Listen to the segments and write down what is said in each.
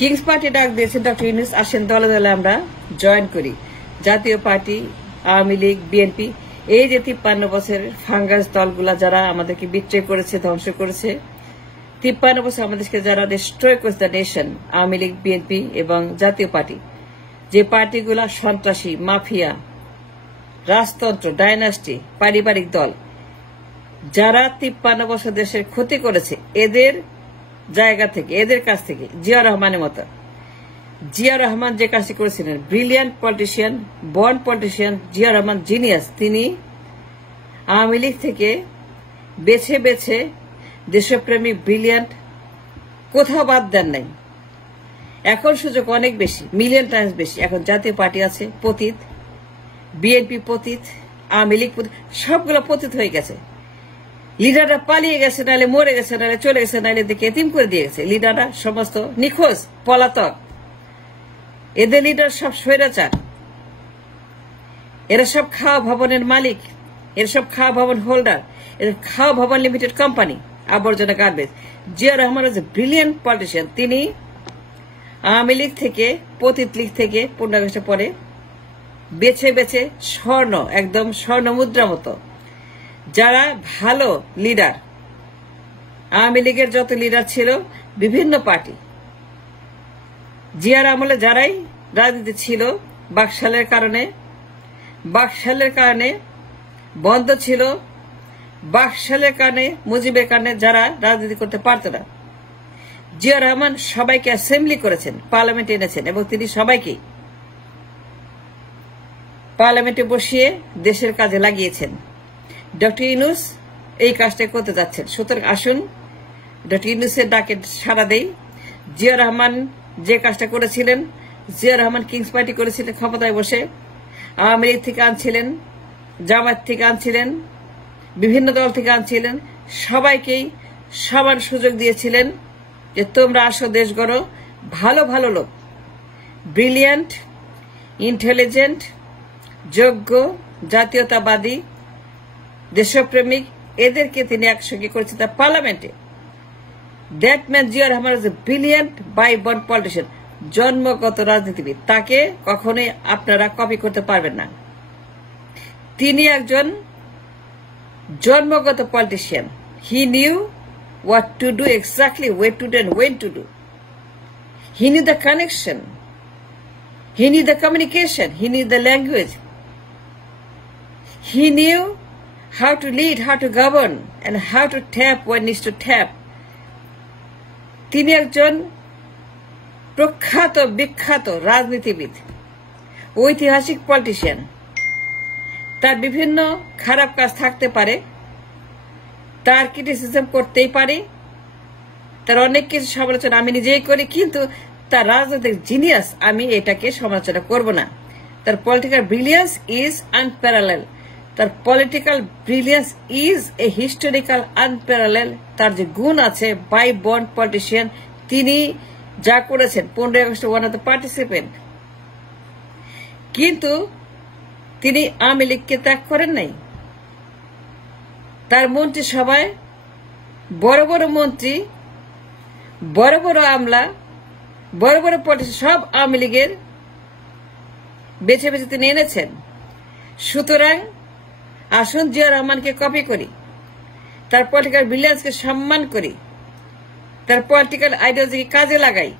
Kings party ডাক দিয়েছেন doctor Yunus, আসেন দলে দলে আমরা জয়েন করি। জাতীয় পার্টি, আওয়ামী লীগ, বিএনপি, এই যে 53 বছরের ফাঙ্গাস দলগুলা যারা আমাদেরকে বিট্রে করেছে, ধ্বংস করেছে, 53 বছর আমাদেরকে যারা ডিস্ট্রয় করেছে the nation, Awami League, BNP এবং জাতীয় পার্টি, যে পার্টিগুলা সন্ত্রাসী, মাফিয়া, রাজতন্ত্র, ডাইনাস্টি, পারিবারিক দল, যারা 53 বছর দেশের ক্ষতি করেছে, এদের জায়গা থেকে, এদের কাছ থেকে জিয়া রহমানের মতো, জিয়া রহমান যে কাজটি করেছিলেন, brilliant politician, born politician, Zia Rahman genius, তিনি আওয়ামী লীগ থেকে বেছে বেছে দেশপ্রেমী ব্রিলিয়ান্ট কোথাও বাদ দেন নাই। এখন সুযোগ অনেক বেশি, মিলিয়ন টাইমস বেশি। এখন জাতীয় পার্টি আছে পতিত, বিএনপি পতিত, আওয়ামী লীগ পতিত, সবগুলো পতিত হয়ে গেছে। লিডাররা পালিয়ে গেছে, নাহলে মরে গেছে, নাহলে চলে গেছে, নাহলে দেখে এতিম করে দিয়ে গেছে। লিডাররা সমস্ত নিখোঁজ, পলাতক। এদের লিডার সব স্বৈরাচার। এরা সব খাওয়া ভবনের মালিক, এরা সব খাওয়া ভবন হোল্ডার, এরা খাওয়া ভবন লিমিটেড কোম্পানি, আবর্জনা garbage. Zia Rahman is a brilliant politician. তিনি আওয়ামী লীগ থেকে, পতিত লীগ থেকে 15 আগস্টের পরে বেছে বেছে স্বর্ণ, একদম স্বর্ণ মুদ্রা মতো যারা ভালো লিডার, আওয়ামী লীগের যত লিডার ছিল, বিভিন্ন পার্টি, জিয়ার আমলে যারাই রাজনীতি ছিল, বাকশালের কারণে বন্ধ ছিল, বাকশালের কারণে, মুজিবের কারণে যারা রাজনীতি করতে পারত না, জিয়া রহমান সবাইকে অ্যাসেম্বলি করেছেন, পার্লামেন্টে এনেছেন এবং তিনি সবাইকে পার্লামেন্টে বসিয়ে দেশের কাজে লাগিয়েছেন। ডক্টর ইউনূস এই কাজটা করতে যাচ্ছেন। সুতরাং আসুন ডক্টর ইউনূসের ডাকে সাড়া দেই। জিয়া রহমান যে কাজটা করেছিলেন, জিয়া রহমান কিংস পার্টি করেছিলেন, ক্ষমতায় বসে আওয়ামী লীগ থেকে আনছিলেন, জামায়াত থেকে আনছিলেন, বিভিন্ন দল থেকে আনছিলেন, সবাইকেই সমান সুযোগ দিয়েছিলেন যে তোমরা আসো, দেশ গড়ো। ভালো ভালো লোক, ব্রিলিয়ান্ট, ইন্টেলিজেন্ট, যোগ্য, জাতীয়তাবাদী, দেশপ্রেমিক, এদেরকে তিনি একসঙ্গে করেছেন তার পার্লামেন্টে। That man Zia Rahman is a brilliant by born politician, জন্মগত রাজনীতিবিদ। তাকে কখনোই আপনারা কপি করতে পারবেন না। তিনি একজন জন্মগত politician. He knew what to do, exactly where to do and when to do. He knew the connection. He knew the communication. He knew the language. He knew how to lead, how to govern, and how to tap when needs to tap. তিনি একজন প্রখ্যাত, বিখ্যাত রাজনীতিবিদ, ঐতিহাসিক politician. তার বিভিন্ন খারাপ কাজ থাকতে পারে, তার ক্রিটিসিজম করতেই পারি, তার অনেক কিছু সমালোচনা আমি নিজেই করি, কিন্তু তার রাজনৈতিক জিনিয়াস আমি এটাকে সমালোচনা করব না। তার পলিটিক্যাল ব্রিলিয়ান্স ইজ আনপ্যারালেল। তার political brilliance is a historical unparallel. তার যে গুণ আছে, বাই বর্ন পলিটিশিয়ান, তিনি যা করেছেন, 15 August one of the participant. কিন্তু তিনি আওয়ামী লীগকে ত্যাগ করেন নাই। তার মন্ত্রী সভায় বড় বড় মন্ত্রী, বড় বড় আমলা, বড় বড় পলিটিশিয়ান সব আওয়ামী লীগের বেছে বেছে তিনি এনেছেন। সুতরাং আসুন জিয়া রহমানকে কপি করি, তার পলিটিক্যাল ব্রিলিয়ান্সকে সম্মান করি, তার পলিটিক্যাল আইডিওলজিকে কাজে লাগাই।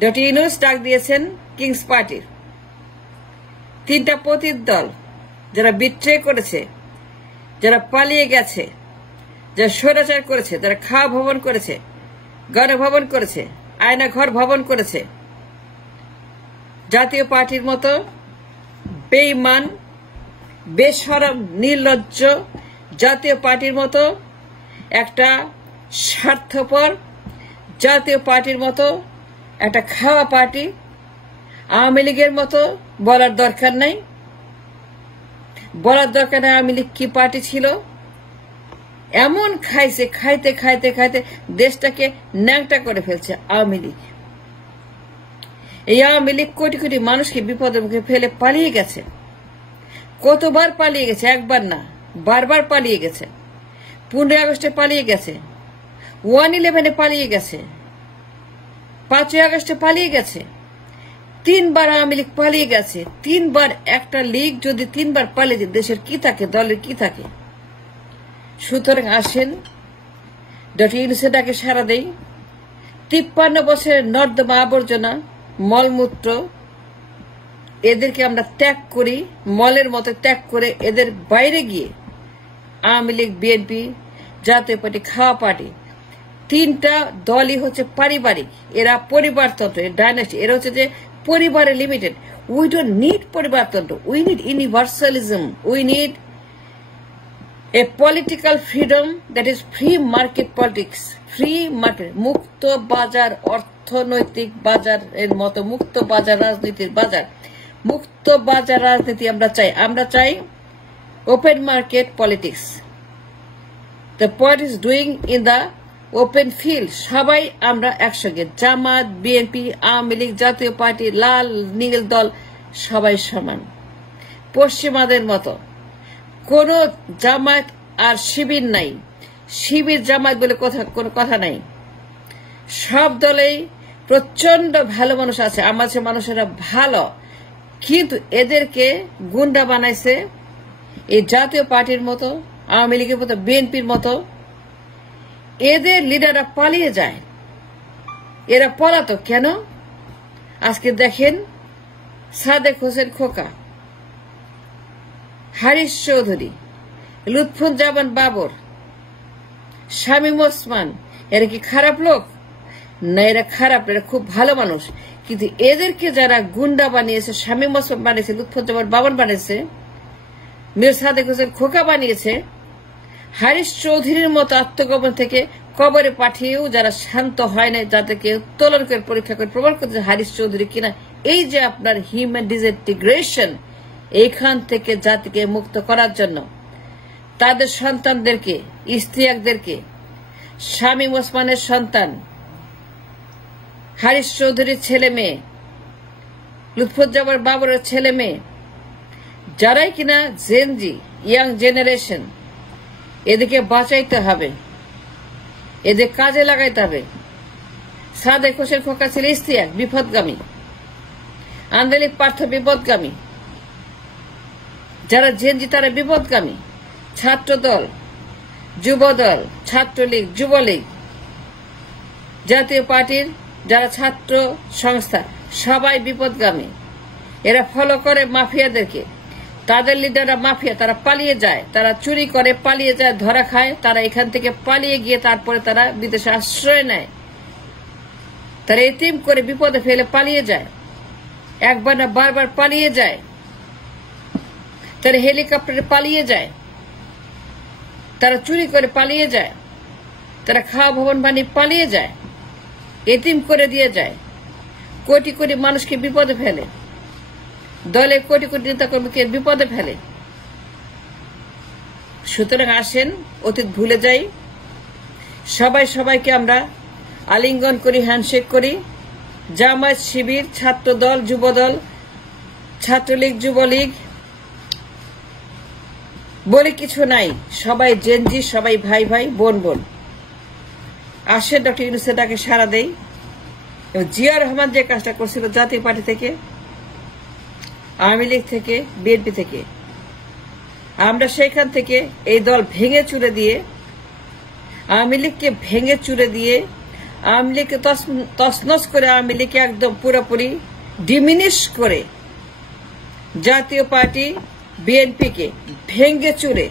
ডক্টর ইউনূস ডাক দিয়েছেন কিংস পার্টির। 3টা পতিত দল যারা বিট্রে করেছে, যারা পালিয়ে গেছে, যারা স্বৈরাচার করেছে, যারা খাওয়া ভবন করেছে, গণভবন করেছে, আয়না ঘর ভবন করেছে, জাতীয় পার্টির মতো বেঈমান, বেশরম, নির্লজ্জ জাতীয় পার্টির মতো একটা স্বার্থপর, জাতীয় পার্টির মতো একটা খাওয়া পার্টি আওয়ামী লীগের মতো বলার দরকার নাই। বলার দরকার নাই আওয়ামী লীগ কি পার্টি ছিল। এমন খাইছে, খাইতে খাইতে খাইতে দেশটাকে ন্যাংটা করে ফেলছে আওয়ামী লীগ। এই আওয়ামী লীগ কোটি কোটি মানুষকে বিপদের মুখে ফেলে পালিয়ে গেছে। কতবার পালিয়ে গেছে, একবার না, বারবার পালিয়ে গেছে। 15 আগস্টে পালিয়ে গেছে, 1/11 পালিয়ে গেছে, 5ই আগস্টে পালিয়ে গেছে, 3বার আওয়ামী লীগ পালিয়ে গেছে। 3বার একটা লীগ যদি 3বার পালিয়ে যায়, দেশের কি থাকে, দলের কি থাকে? সুতরাং আসেন ডক্টর ইউনূসের ডাকে সাড়া দেই। 53 বছরের নর্দমা আবর্জনা, মলমূত্র, এদেরকে আমরা ত্যাগ করি, মলের মতো ত্যাগ করে এদের বাইরে গিয়ে আওয়ামী লীগ, বিএনপি, জাতীয় পার্টি, খাওয়া পার্টি, 3টা দলই হচ্ছে পারিবারিক। এরা পরিবারতন্ত্র, ডাইনাস্টি, এরা হচ্ছে যে পরিবারে লিমিটেড। উই ডোন্ট নিড পরিবারতন্ত্র, we need universalism, we need a political freedom that is free market politics, free market, মুক্ত বাজার, অর্থনৈতিক বাজার এর মতো মুক্ত বাজার, রাজনীতির বাজার, মুক্ত বাজার রাজনীতি আমরা চাই। আমরা চাই open market politics, the politics doing in the open field. সবাই আমরা একসঙ্গে, জামাত, বিএনপি, আওয়ামী লীগ, জাতীয় পার্টি, লাল নীল দল, সবাই সমান। পশ্চিমাদের মতো কোন জামাত আর শিবির নাই, শিবির জামাত বলে কোনো কথা নাই। সব দলেই প্রচন্ড ভালো মানুষ আছে, আমাদের মানুষেরা ভালো, কিন্তু এদেরকে গুন্ডা বানাইছে এই জাতীয় পার্টির মতো, আওয়ামী লীগের মতো, বিএনপির মতো। এদের লিডাররা পালিয়ে যায়। এরা পলাতক কেন? আজকে দেখেন সাদেক হোসেন খোকা, হারিস চৌধুরী, লুৎফুজ্জামান বাবর, শামীম ওসমান, এরা কি খারাপ লোক? না, এরা খারাপ, এরা খুব ভালো মানুষ। কিন্তু এদেরকে যারা গুন্ডা বানিয়েছে, শামীম ওসমান বানিয়েছে, লুৎফুজ্জামান বাবর বানিয়েছে, মীর সাদেক হোসেন খোকা বানিয়েছে, হারিস চৌধুরীর মতো আত্মগোপন থেকে কবরে পাঠিয়েও যারা শান্ত হয় না, যাদেরকে উত্তোলন করে পরীক্ষা করে প্রমাণ করতে হারিস চৌধুরী কিনা, এই যে আপনার হিউম্যান ডিসইন্টিগ্রেশন, এইখান থেকে জাতিকে মুক্ত করার জন্য তাদের সন্তানদেরকে, ইস্তিয়াকদেরকে, শামীম ওসমানের সন্তান, হারিস চৌধুরীর ছেলে মেয়ে, লুৎফুজ্জামান বাবরের ছেলে মেয়ে, যারাই কিনা জেনজি, ইয়াং জেনারেশন, এদেরকে বাঁচাইতে হবে, এদের কাজে লাগাইতে হবে। সাদেক হোসেন খোকা ছিল ইস্তিয়াক, বিপদগামী, আন্দোলিক পার্থ বিপদগামী, যারা জেনজি তারা বিপদগামী, ছাত্র দল, যুব দল, ছাত্রলীগ, যুবলীগ, জাতীয় পার্টির যারা ছাত্র সংস্থা, সবাই বিপদগামী। এরা ফলো করে মাফিয়াদেরকে, তাদের লিডাররা মাফিয়া, তারা পালিয়ে যায়, তারা চুরি করে পালিয়ে যায়, ধরা খায়, তারা এখান থেকে পালিয়ে গিয়ে তারপরে তারা বিদেশে আশ্রয় নেয়, তারা এতিম করে বিপদে ফেলে পালিয়ে যায়, একবার না বারবার পালিয়ে যায়, তারা হেলিকপ্টারে পালিয়ে যায়, তারা চুরি করে পালিয়ে যায়, তারা খাওয়া ভবন বানিয়ে পালিয়ে যায়, এতিম করে দিয়ে যায়, কোটি কোটি মানুষকে বিপদে ফেলে, দলে কোটি কোটি নেতাকর্মীকে বিপদে ফেলে। সুতরাং আসেন অতীত ভুলে যাই, সবাই সবাইকে আমরা আলিঙ্গন করি, হ্যান্ডশেক করি। জামায়াত, শিবির, ছাত্র দল, যুব দল, ছাত্রলীগ, যুবলীগ বলে কিছু নাই, সবাই জেনজি, সবাই ভাই ভাই, বোন বোন। আসেন ডক্টর ইউনূসের ডাকে সাড়া দেই। জিয়া রহমান যে কাজটা করছিল জাতীয় পার্টি থেকে, আওয়ামী লীগ থেকে, বিএনপি থেকে, আমরা সেইখান থেকে এই দল ভেঙে চুরে দিয়ে, আওয়ামী লীগকে ভেঙে চুরে দিয়ে, আওয়ামী লীগকে তছনছ করে, আওয়ামী লীগকে একদম পুরোপুরি ডিমিনিশ করে, জাতীয় পার্টি, বিএনপিকে ভেঙে চুরে,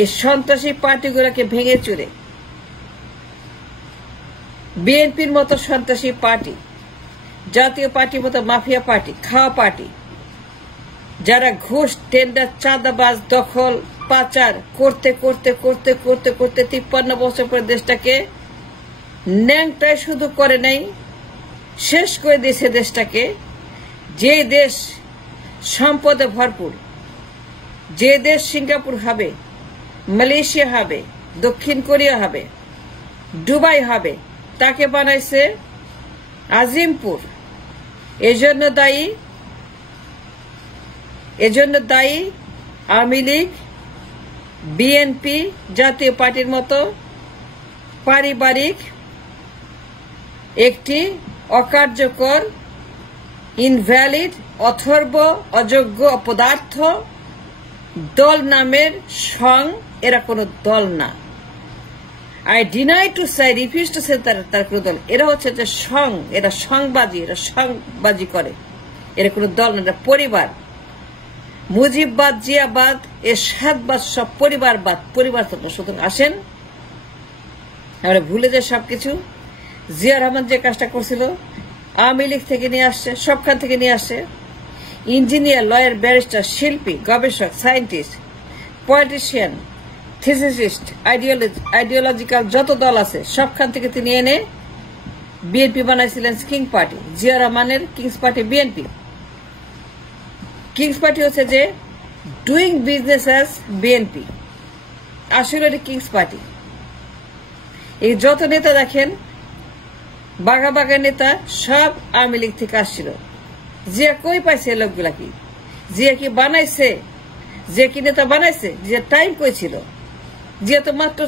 এই সন্ত্রাসী পার্টিগুলোকে ভেঙে চুরে, বিএনপির মতো সন্ত্রাসী পার্টি, জাতীয় পার্টির মতো মাফিয়া পার্টি, খাওয়া পার্টি, যারা ঘুষ, টেন্ডার, চাঁদাবাজ, দখল, পাচার করতে করতে করতে করতে করতে 53 বছর পরে দেশটাকে ন্যাংটাই শুধু করে নাই, শেষ করে দিয়েছে দেশটাকে। যে দেশ সম্পদে ভরপুর, যে দেশ সিঙ্গাপুর হবে, মালয়েশিয়া হবে, দক্ষিণ কোরিয়া হবে, দুবাই হবে, তাকে বানাইছে আজিমপুর। এজন্য দায়ী আওয়ামী লীগ, বিএনপি, জাতীয় পার্টির মতো পারিবারিক একটি অকার্যকর, ইনভ্যালিড, অথর্ব, অযোগ্য, অপদার্থ দল নামের সং এরা কোন দল না। I deny to say, refuse to say তার কোন দল। এরা হচ্ছে যে সং, এরা সংবাজি, এরা সংবাজি করে, এরা কোন দল না, এরা পরিবার। মুজিববাদ, জিয়াবাদ, এরশাদবাদ সব পরিবারবাদ, পরিবারতন্ত্র। সুতরাং আসেন আমরা ভুলে যাই সবকিছু। জিয়া রহমান যে কাজটা করছিল আওয়ামী লীগ থেকে নিয়ে আসছে, সবখান থেকে নিয়ে আসছে। ইঞ্জিনিয়ার, লয়ার, ব্যারিস্টার, শিল্পী, গবেষক, সায়েন্টিস্ট, পলিটিশিয়ান, থিসিস্ট, আইডিওলজিক্যাল যত দল আছে সবখান থেকে তিনি এনে বিএনপি বানাইছিলেন কিং পার্টি। জিয়া রহমানের king's party BNP. King's party হচ্ছে যে ডুইং বিজনেস অ্যাজ বিএনপি, আসলে এটি কিংস পার্টি। এই যত নেতা দেখেন বাঘা বাঘা নেতা সব আওয়ামী লীগ থেকে আসছিল। জিয়া কই পাইছে লোকগুলা? কি জিয়া কি বানাইছে? জিয়া কি নেতা বানাইছে? জিয়া টাইম কই ছিল? জিয়া তো মাত্র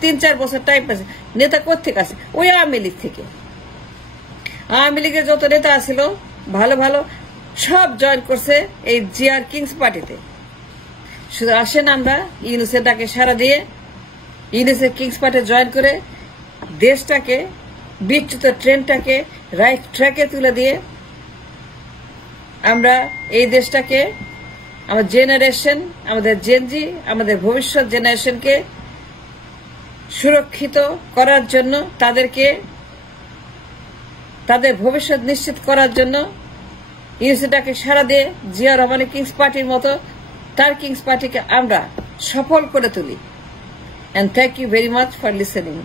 3-4 বছর টাইম পাইছে। নেতা কোথেকে আসে? ওই আওয়ামী লীগ থেকে। আওয়ামী লীগের যত নেতা আসছিল ভালো ভালো সব জয়েন করছে এই জিয়ার কিংস পার্টিতে। শুধু আসেন আমরা ইউনুসের ডাকে সাড়া দিয়ে ইউনুসের কিংস পার্টি জয়েন করে দেশটাকে, বিচ্যুত ট্রেনটাকে রাইট ট্র্যাকে তুলে দিয়ে আমরা এই দেশটাকে, আমাদের জেনারেশন, আমাদের জেনজি, আমাদের ভবিষ্যৎ জেনারেশনকে সুরক্ষিত করার জন্য, তাদেরকে তাদের ভবিষ্যৎ নিশ্চিত করার জন্য ইউনিসেটাকে সারা দিয়ে জিয়া রহমানের কিংস পার্টির মতো তার কিংস পার্টিকে আমরা সফল করে তুলি। And thank you very much for listening.